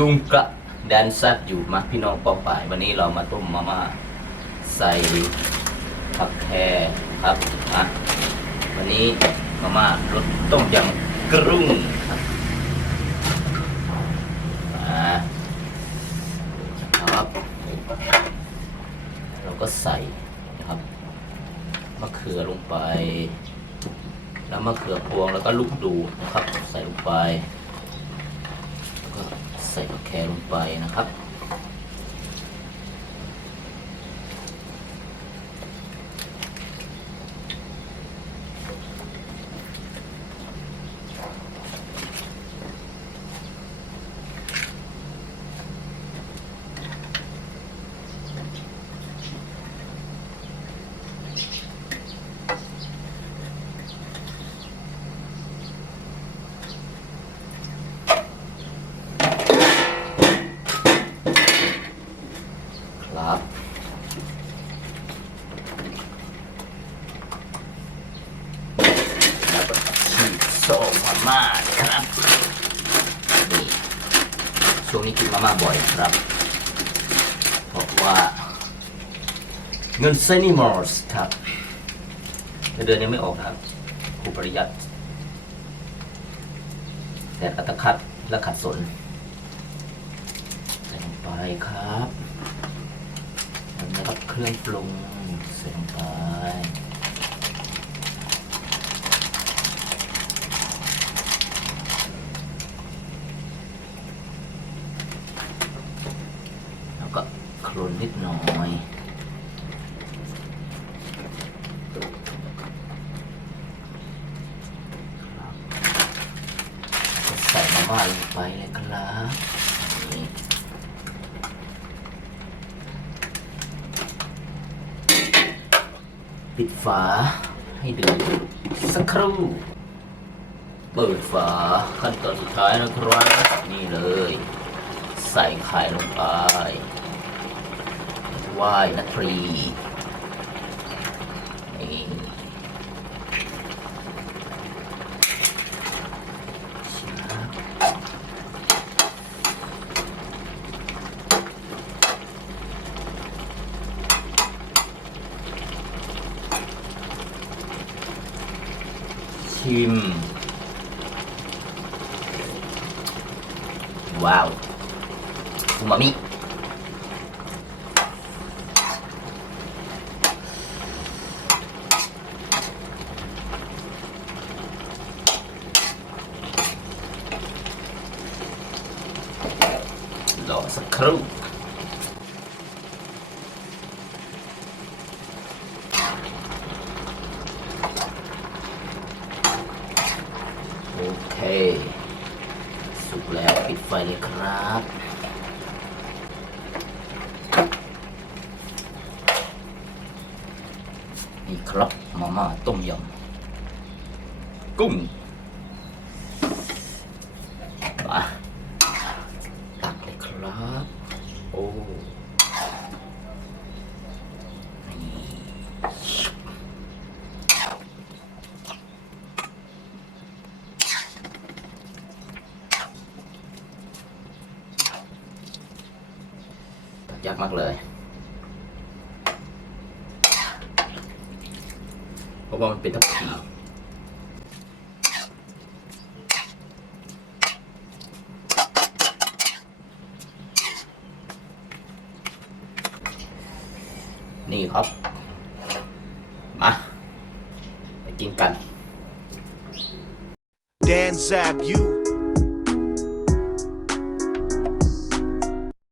จุงกะแดนแซบอยู่มาพี่น้องปอป่าย วันนี้เรามาต้มมาม่าใส่ผักแครครับอะวันนี้มาม่ารสต้มยำกรุ้งครับอ่าครับ เราก็ใส่นะครับมะเขือลงไป แล้วมะเขือพวงแล้วก็ลูกดูนะครับ ใส่ลงไป แครลงไปนะครับ แล้วก็ฉีกโซมาม่า นะครับนี่ช่วงนี้กินมาม่าบ่อยครับเพราะว่า เงินเซนิมอร์สครับเดือนยังไม่ออกนะครับครูปริยัติแต่อัตคัดและขัดสนใส่ลงไปครับแล้วก็เครื่องปรุงใส่ลงไป แล้วก็โค ลนนิดหน่อยใส่มาม่าลงไปเลยครับปิดฝาให้เดือดสักครู่ เปิดฝาขั้นตอนสุดท้ายนะครับ นี่เลย ใส่ไข่ลงไป ว่ายนาทรีนี่ชิม ว้าวอูมามิ รอ สักครู่โอเค สุกแล้วปิดไฟเลยครับนี่ครับมาม่าต้มยำกุ้งมาตักเลยครับ โอ้นี่ตัก ยากมากเลยเพราะว่ามันเป็นทับทีนี่ครับ มา ไปกินกัน Dan Zab, you